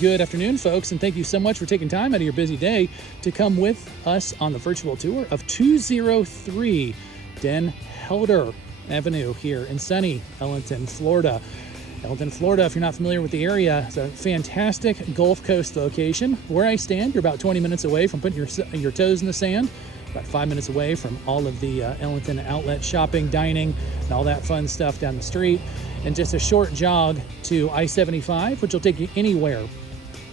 Good afternoon, folks, and thank you so much for taking time out of your busy day to come with us on the virtual tour of 203 Den Helder Avenue here in sunny Ellington, Florida. Ellington, Florida, if you're not familiar with the area, is a fantastic Gulf Coast location. Where I stand, you're about 20 minutes away from putting your toes in the sand, about 5 minutes away from all of the Ellington outlet shopping, dining, and all that fun stuff down the street, and just a short jog to I-75, which will take you anywhere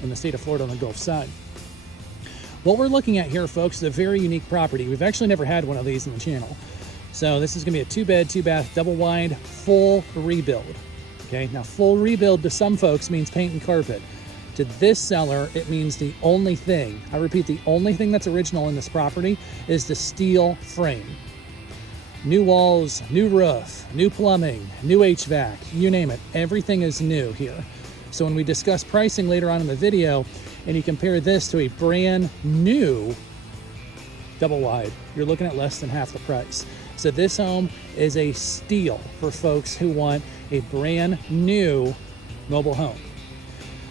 in the state of Florida on the Gulf side. What we're looking at here, folks, is a very unique property. We've actually never had one of these in the channel. So this is gonna be a 2-bed, 2-bath, double wide, full rebuild. Okay, now full rebuild to some folks means paint and carpet. To this seller, it means the only thing, I repeat, the only thing that's original in this property is the steel frame. New walls, new roof, new plumbing, new HVAC, you name it, everything is new here. So when we discuss pricing later on in the video, and you compare this to a brand new double wide, you're looking at less than half the price. So this home is a steal for folks who want a brand new mobile home.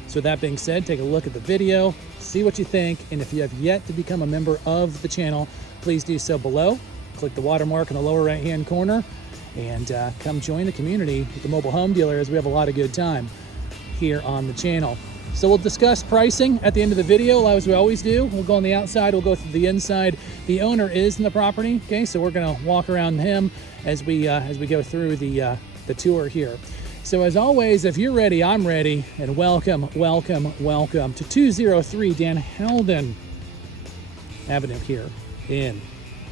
So with that being said, take a look at the video, see what you think, and if you have yet to become a member of the channel, please do so below. Click the watermark in the lower right-hand corner and come join the community with the mobile home dealer, as we have a lot of good time here on the channel. So we'll discuss pricing at the end of the video, as we always do. We'll go on the outside, we'll go through the inside. The owner is in the property, okay? So we're gonna walk around him as we go through the tour here. So as always, if you're ready, I'm ready, and welcome to 203 Den Helder Avenue here in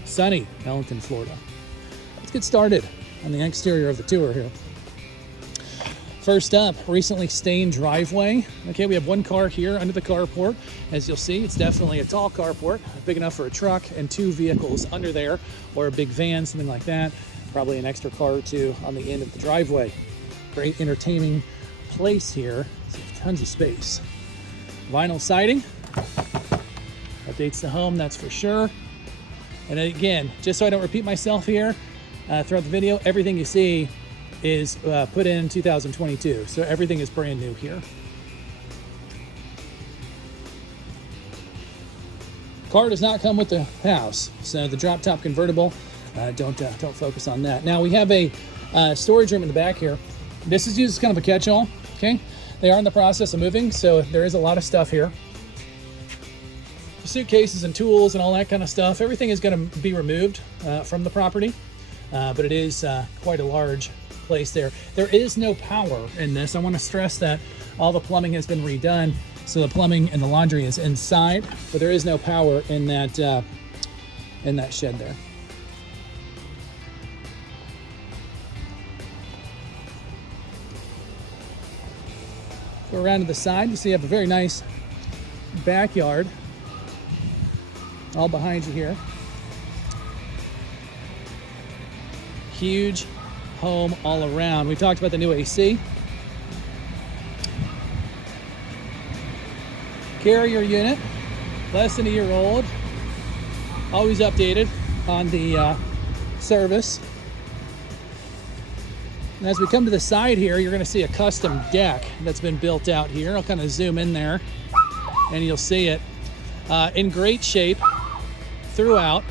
sunny Ellington, Florida. Let's get started on the exterior of the tour here. First up, recently stained driveway. Okay, we have one car here under the carport. As you'll see, it's definitely a tall carport, big enough for a truck and 2 vehicles under there, or a big van, something like that. Probably an extra car or 2 on the end of the driveway. Great entertaining place here. Tons of space. Vinyl siding. Updates the home, that's for sure. And again, just so I don't repeat myself here, throughout the video, everything you see is put in 2022. So everything is brand new here. Car does not come with the house. So the drop top convertible, don't focus on that. Now we have a storage room in the back here. This is used as kind of a catch-all, okay? They are in the process of moving, so there is a lot of stuff here. Suitcases and tools and all that kind of stuff. Everything is going to be removed from the property, but it is quite a large place there. There is no power in this. I want to stress that all the plumbing has been redone, so the plumbing and the laundry is inside, but there is no power in that shed there. Go around to the side. You see you have a very nice backyard all behind you here. Huge home all around. We talked about the new AC. Carrier unit, less than a year old. Always updated on the service. And as we come to the side here, you're going to see a custom deck that's been built out here. I'll kind of zoom in there and you'll see it in great shape throughout.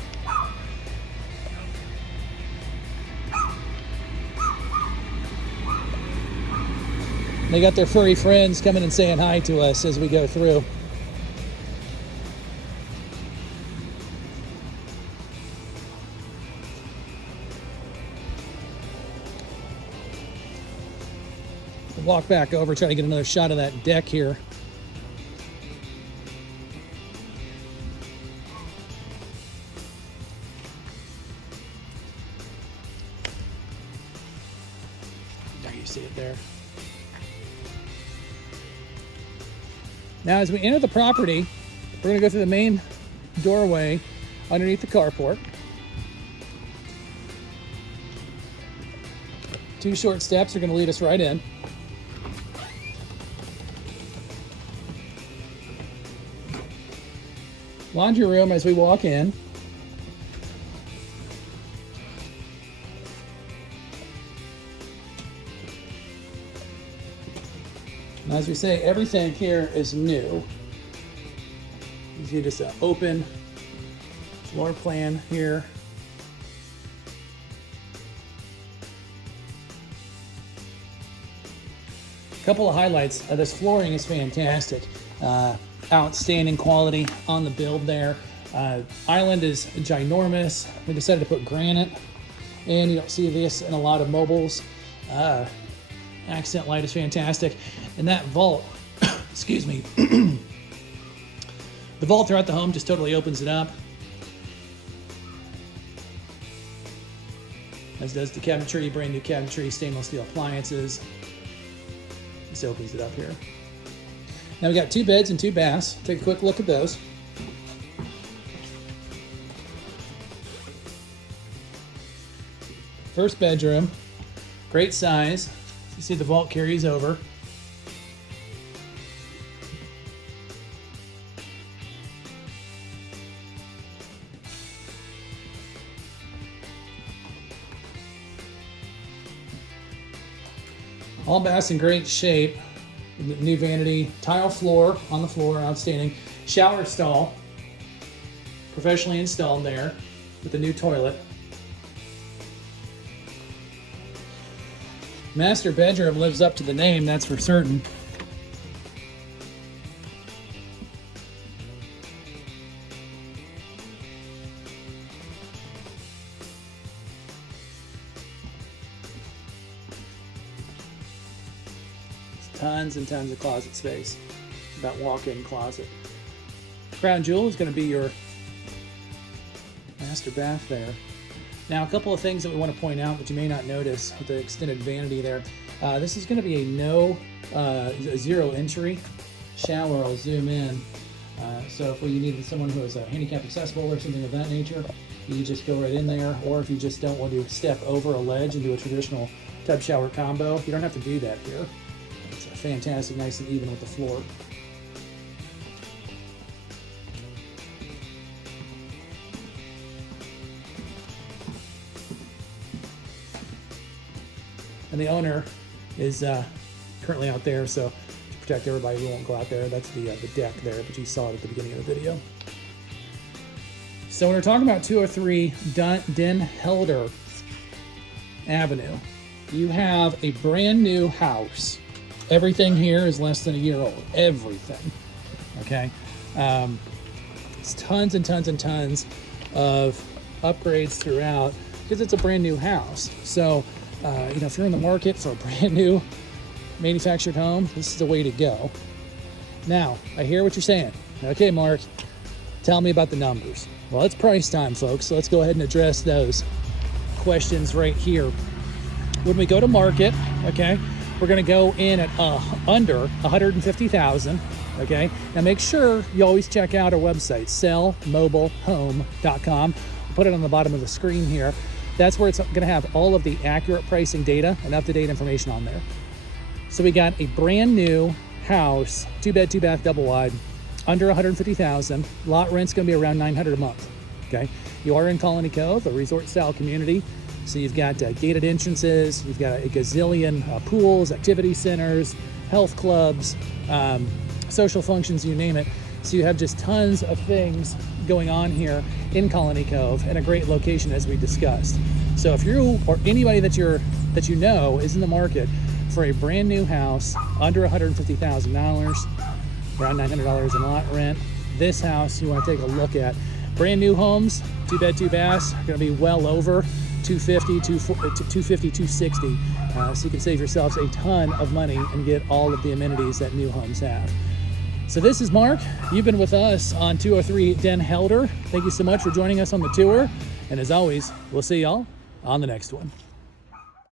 They got their furry friends coming and saying hi to us as we go through. We'll walk back over, try to get another shot of that deck here. There you see it there. Now, as we enter the property, we're going to go through the main doorway underneath the carport. 2 short steps are going to lead us right in. Laundry room as we walk in. As we say, everything here is new. You see just an open floor plan here. A couple of highlights. This flooring is fantastic. Outstanding quality on the build there. Island is ginormous. We decided to put granite in. You don't see this in a lot of mobiles. Accent light is fantastic. And that vault, excuse me, the vault throughout the home just totally opens it up. As does the cabinetry, brand new cabinetry, stainless steel appliances. Just opens it up here. Now we got 2 beds and 2 baths. Take a quick look at those. First bedroom, great size. You see the vault carries over. All baths in great shape. New vanity, tile floor on the floor, outstanding. Shower stall, professionally installed there with the new toilet. Master bedroom lives up to the name, that's for certain. Tons and tons of closet space. That walk-in closet. Crown jewel is going to be your master bath there. Now, a couple of things that we want to point out that you may not notice with the extended vanity there. This is going to be a zero entry shower. I'll zoom in. So if you needed someone who is handicap accessible or something of that nature, you just go right in there. Or if you just don't want to step over a ledge and do a traditional tub shower combo, you don't have to do that here. It's fantastic, nice and even with the floor. And the owner is currently out there, so to protect everybody, we won't go out there. That's the deck there, but you saw it at the beginning of the video. So when we're talking about 203 Den Helder Avenue, you have a brand new house. Everything here is less than a year old. Everything. Okay? It's tons and tons and tons of upgrades throughout because it's a brand new house. So, if you're in the market for a brand new manufactured home, this is the way to go. Now, I hear what you're saying. Okay, Mark, tell me about the numbers. Well, it's price time, folks. So let's go ahead and address those questions right here. When we go to market, okay, we're going to go in at under $150,000. Okay, now make sure you always check out our website, sellmobilehome.com. We'll put it on the bottom of the screen here. That's where it's going to have all of the accurate pricing data and up-to-date information on there. So we got a brand new house, 2-bed, 2-bath, double wide, under $150,000. Lot rent's going to be around $900 a month. Okay, you are in Colony Cove, a resort-style community. So you've got gated entrances, you've got a gazillion pools, activity centers, health clubs, social functions, you name it. So you have just tons of things going on here in Colony Cove and a great location as we discussed. So if you or anybody that you know is in the market for a brand new house under $150,000, around $900 in lot rent, this house you want to take a look at. Brand new homes, 2-bed, 2-baths, are going to be well over $250, $260. So you can save yourselves a ton of money and get all of the amenities that new homes have. So this is Mark. You've been with us on 203 Den Helder. Thank you so much for joining us on the tour. And as always, we'll see y'all on the next one.